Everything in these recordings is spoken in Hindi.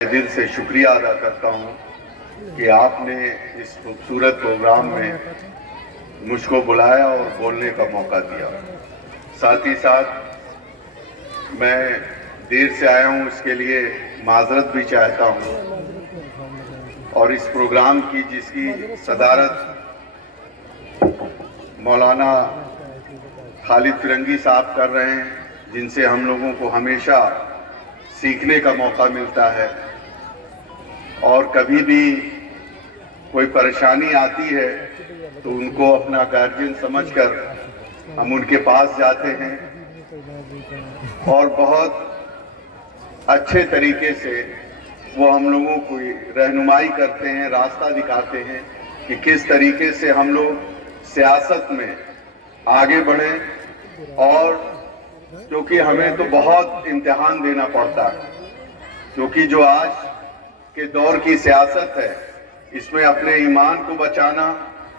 दिल से शुक्रिया अदा करता हूँ कि आपने इस खूबसूरत प्रोग्राम में मुझको बुलाया और बोलने का मौका दिया। साथ ही साथ मैं देर से आया हूँ, इसके लिए माजरत भी चाहता हूँ। और इस प्रोग्राम की जिसकी सदारत मौलाना खालिद फिरंगी साहब कर रहे हैं, जिनसे हम लोगों को हमेशा सीखने का मौका मिलता है। और कभी भी कोई परेशानी आती है तो उनको अपना गार्जियन समझकर हम उनके पास जाते हैं और बहुत अच्छे तरीके से वो हम लोगों को रहनुमाई करते हैं, रास्ता दिखाते हैं कि किस तरीके से हम लोग सियासत में आगे बढ़ें। और क्योंकि हमें तो बहुत इम्तिहान देना पड़ता है, क्योंकि जो आज के दौर की सियासत है, इसमें अपने ईमान को बचाना,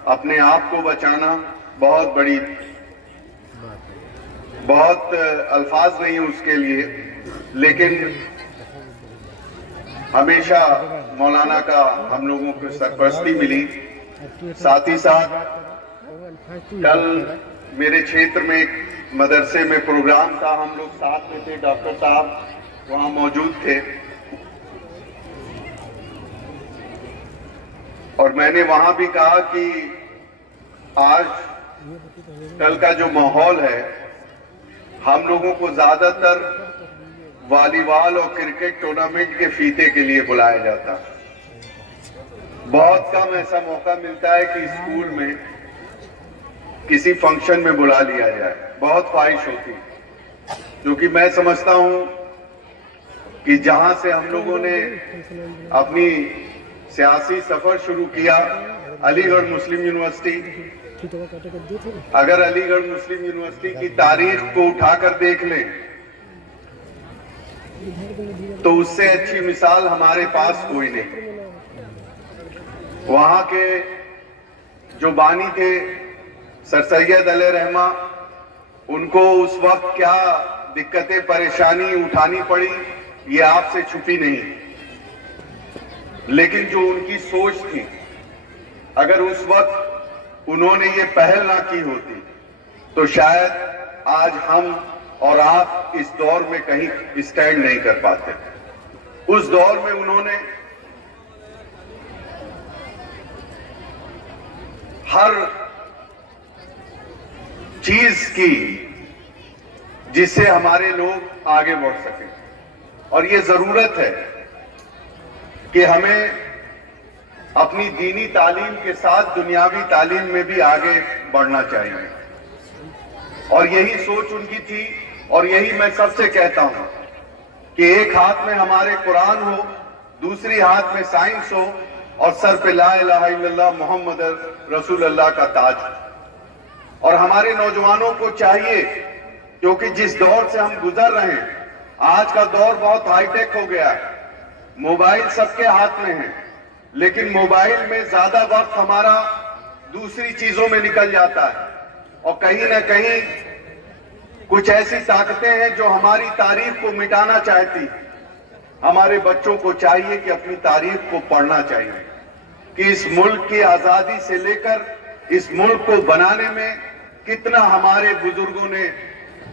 अपने आप को बचाना बहुत अल्फाज नहीं है उसके लिए, लेकिन हमेशा मौलाना का हम लोगों को सरपरस्ती मिली। साथ ही साथ कल मेरे क्षेत्र में एक मदरसे में प्रोग्राम था, हम लोग साथ में थे, डॉक्टर साहब वहां मौजूद थे और मैंने वहां भी कहा कि आज कल का जो माहौल है, हम लोगों को ज्यादातर वॉलीबॉल और क्रिकेट टूर्नामेंट के फीते के लिए बुलाया जाता है। बहुत कम ऐसा मौका मिलता है कि स्कूल में किसी फंक्शन में बुला लिया जाए। बहुत ख्वाहिश होती है, क्योंकि मैं समझता हूं कि जहां से हम लोगों ने अपनी सियासी सफर शुरू किया, अलीगढ़ मुस्लिम यूनिवर्सिटी, अगर अलीगढ़ मुस्लिम यूनिवर्सिटी की तारीख को उठाकर देख लें तो उससे अच्छी मिसाल हमारे पास कोई नहीं। वहां के जो बानी थे सर सैयद अलैहि रहमा, उनको उस वक्त क्या दिक्कतें परेशानी उठानी पड़ी ये आपसे छुपी नहीं, लेकिन जो उनकी सोच थी, अगर उस वक्त उन्होंने ये पहल ना की होती तो शायद आज हम और आप इस दौर में कहीं स्टैंड नहीं कर पाते। उस दौर में उन्होंने हर चीज की जिससे हमारे लोग आगे बढ़ सकें, और ये जरूरत है कि हमें अपनी दीनी तालीम के साथ दुनियावी तालीम में भी आगे बढ़ना चाहिए। और यही सोच उनकी थी, और यही मैं सबसे कहता हूं कि एक हाथ में हमारे कुरान हो, दूसरी हाथ में साइंस हो, और सर पे ला इलाहा इल्लल्लाह मोहम्मद रसूलुल्लाह का ताज। और हमारे नौजवानों को चाहिए, क्योंकि जिस दौर से हम गुजर रहे हैं, आज का दौर बहुत हाईटेक हो गया है, मोबाइल सबके हाथ में है, लेकिन मोबाइल में ज्यादा वक्त हमारा दूसरी चीजों में निकल जाता है। और कहीं ना कहीं कुछ ऐसी ताकतें हैं जो हमारी तारीख को मिटाना चाहती। हमारे बच्चों को चाहिए कि अपनी तारीख को पढ़ना चाहिए, कि इस मुल्क की आजादी से लेकर इस मुल्क को बनाने में कितना हमारे बुजुर्गों ने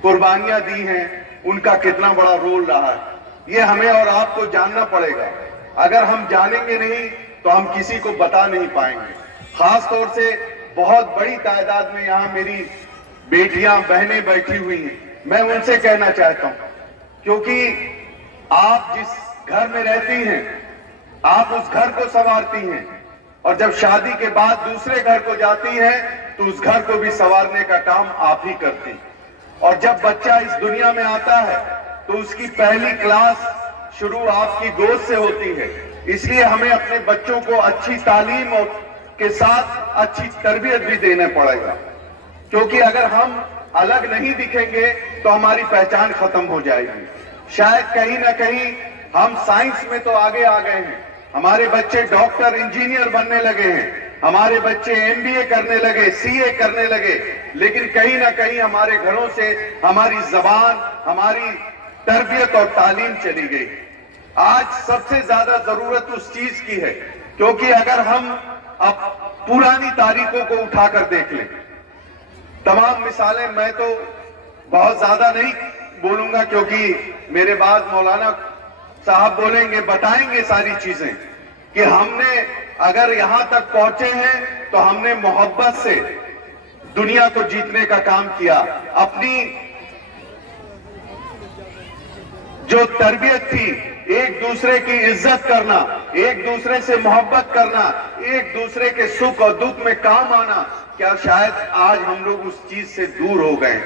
कुर्बानियां दी हैं, उनका कितना बड़ा रोल रहा है। ये हमें और आपको जानना पड़ेगा। अगर हम जानेंगे नहीं तो हम किसी को बता नहीं पाएंगे। खास तौर से बहुत बड़ी तादाद में यहाँ मेरी बेटियां बहनें बैठी हुई हैं, मैं उनसे कहना चाहता हूं, क्योंकि आप जिस घर में रहती हैं, आप उस घर को संवारती हैं, और जब शादी के बाद दूसरे घर को जाती हैं तो उस घर को भी संवारने का काम आप ही करती हैं। और जब बच्चा इस दुनिया में आता है तो उसकी पहली क्लास शुरू आपकी गोद से होती है। इसलिए हमें अपने बच्चों को अच्छी तालीम और के साथ अच्छी तरबियत भी देना पड़ेगा, क्योंकि अगर हम अलग नहीं दिखेंगे तो हमारी पहचान खत्म हो जाएगी। शायद कहीं ना कहीं हम साइंस में तो आगे आ गए हैं, हमारे बच्चे डॉक्टर इंजीनियर बनने लगे हैं, हमारे बच्चे एमबीए करने लगे, सीए करने लगे, लेकिन कहीं ना कहीं हमारे घरों से हमारी जबान, हमारी तरबियत और तालीम चली गई। आज सबसे ज्यादा जरूरत उस चीज की है, क्योंकि अगर हम अब पुरानी तारीखों को उठाकर देख लें, तमाम मिसालें, मैं तो बहुत ज्यादा नहीं बोलूंगा क्योंकि मेरे बाद मौलाना साहब बोलेंगे, बताएंगे सारी चीजें कि हमने अगर यहां तक पहुंचे हैं तो हमने मोहब्बत से दुनिया को जीतने का काम किया। अपनी जो तरबियत थी, एक दूसरे की इज्जत करना, एक दूसरे से मोहब्बत करना, एक दूसरे के सुख और दुख में काम आना, क्या शायद आज हम लोग उस चीज से दूर हो गए।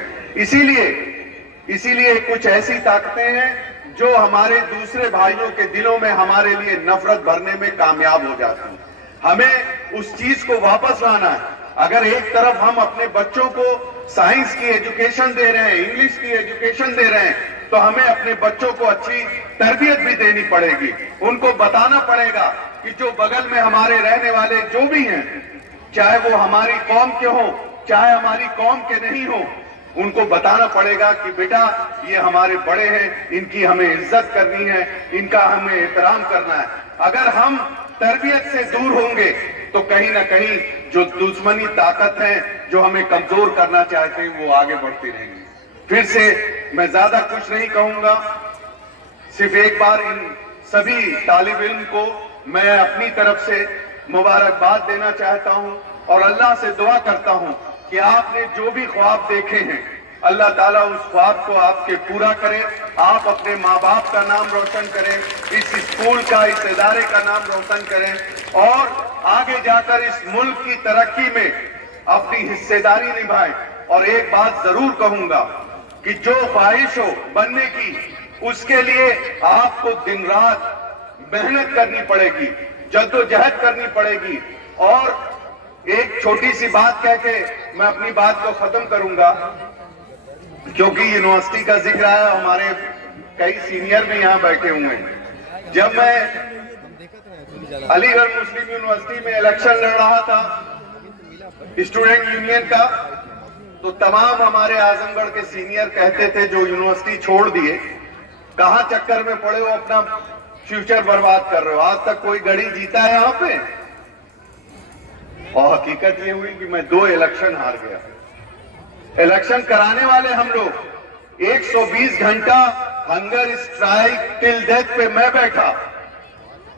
इसीलिए कुछ ऐसी ताकतें हैं जो हमारे दूसरे भाइयों के दिलों में हमारे लिए नफरत भरने में कामयाब हो जाती है। हमें उस चीज को वापस लाना है। अगर एक तरफ हम अपने बच्चों को साइंस की एजुकेशन दे रहे हैं, इंग्लिश की एजुकेशन दे रहे हैं, तो हमें अपने बच्चों को अच्छी तरबियत भी देनी पड़ेगी। उनको बताना पड़ेगा कि जो बगल में हमारे रहने वाले जो भी हैं, चाहे वो हमारी कौम के हो, चाहे हमारी कौम के नहीं हो, उनको बताना पड़ेगा कि बेटा ये हमारे बड़े हैं, इनकी हमें इज्जत करनी है, इनका हमें एहतराम करना है। अगर हम तरबियत से दूर होंगे तो कहीं ना कहीं जो दुश्मनी ताकत है जो हमें कमजोर करना चाहते हैं वो आगे बढ़ती रहेंगी। फिर से मैं ज्यादा कुछ नहीं कहूंगा, सिर्फ एक बार इन सभी तालिब इल्म को मैं अपनी तरफ से मुबारकबाद देना चाहता हूं और अल्लाह से दुआ करता हूं कि आपने जो भी ख्वाब देखे हैं, अल्लाह ताला उस ख्वाब को आपके पूरा करे। आप अपने माँ बाप का नाम रोशन करें, इस स्कूल का, इस इदारे का नाम रोशन करें और आगे जाकर इस मुल्क की तरक्की में अपनी हिस्सेदारी निभाएं। और एक बात जरूर कहूंगा कि जो ख्वाहिश हो बनने की, उसके लिए आपको दिन रात मेहनत करनी पड़ेगी, जद्दोजहद करनी पड़ेगी। और एक छोटी सी बात कह के मैं अपनी बात को खत्म करूंगा, क्योंकि यूनिवर्सिटी का जिक्र आया, हमारे कई सीनियर भी यहां बैठे हुए हैं। जब मैं अलीगढ़ मुस्लिम यूनिवर्सिटी में इलेक्शन लड़ रहा था स्टूडेंट यूनियन का, तो तमाम हमारे आजमगढ़ के सीनियर कहते थे जो यूनिवर्सिटी छोड़ दिए, कहां चक्कर में पड़े हो, अपना फ्यूचर बर्बाद कर रहे हो, आज तक कोई गड़ी जीता है यहां पे। और हकीकत ये हुई कि मैं 2 इलेक्शन हार गया। इलेक्शन कराने वाले हम लोग, 120 घंटा हंगर स्ट्राइक टिल डेथ पे मैं बैठा,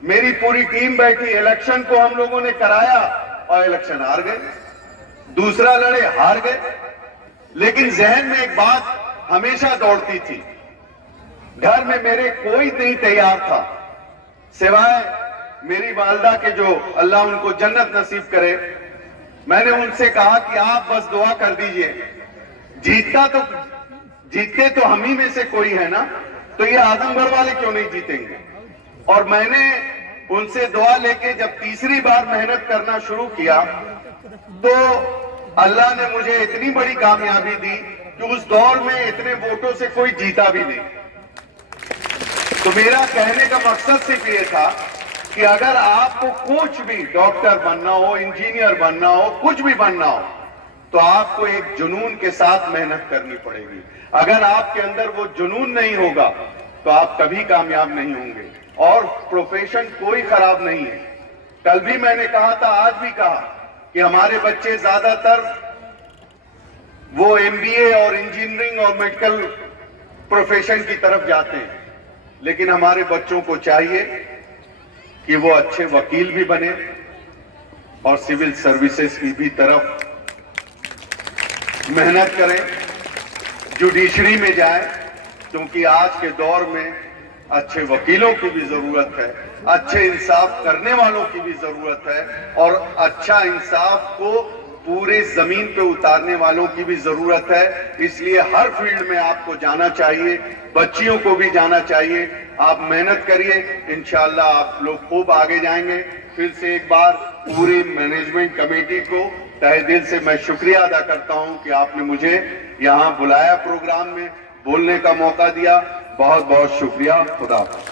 मेरी पूरी टीम बैठी, इलेक्शन को हम लोगों ने कराया और इलेक्शन हार गए। दूसरा लड़े, हार गए। लेकिन जहन में एक बात हमेशा दौड़ती थी, घर में मेरे कोई नहीं तैयार था सिवाय मेरी वालदा के, जो अल्लाह उनको जन्नत नसीब करे। मैंने उनसे कहा कि आप बस दुआ कर दीजिए, जीतते तो हम ही में से कोई है ना, तो ये आजमगढ़ वाले क्यों नहीं जीतेंगे। और मैंने उनसे दुआ लेके जब तीसरी बार मेहनत करना शुरू किया तो अल्लाह ने मुझे इतनी बड़ी कामयाबी दी कि उस दौर में इतने वोटों से कोई जीता भी नहीं। तो मेरा कहने का मकसद सिर्फ ये था कि अगर आपको कुछ भी, डॉक्टर बनना हो, इंजीनियर बनना हो, कुछ भी बनना हो, तो आपको एक जुनून के साथ मेहनत करनी पड़ेगी। अगर आपके अंदर वो जुनून नहीं होगा तो आप कभी कामयाब नहीं होंगे। और प्रोफेशन कोई खराब नहीं है। कल भी मैंने कहा था, आज भी कहा कि हमारे बच्चे ज्यादातर वो एमबीए और इंजीनियरिंग और मेडिकल प्रोफेशन की तरफ जाते हैं, लेकिन हमारे बच्चों को चाहिए कि वो अच्छे वकील भी बने और सिविल सर्विसेज की भी तरफ मेहनत करें, जुडिशरी में जाए, क्योंकि आज के दौर में अच्छे वकीलों की भी जरूरत है, अच्छे इंसाफ करने वालों की भी जरूरत है और अच्छा इंसाफ को पूरे जमीन पे उतारने वालों की भी जरूरत है। इसलिए हर फील्ड में आपको जाना चाहिए, बच्चियों को भी जाना चाहिए। आप मेहनत करिए, इंशाअल्लाह आप लोग खूब आगे जाएंगे। फिर से एक बार पूरी मैनेजमेंट कमेटी को तहे दिल से मैं शुक्रिया अदा करता हूं कि आपने मुझे यहां बुलाया, प्रोग्राम में बोलने का मौका दिया। बहुत बहुत शुक्रिया। खुदा हाफिज़।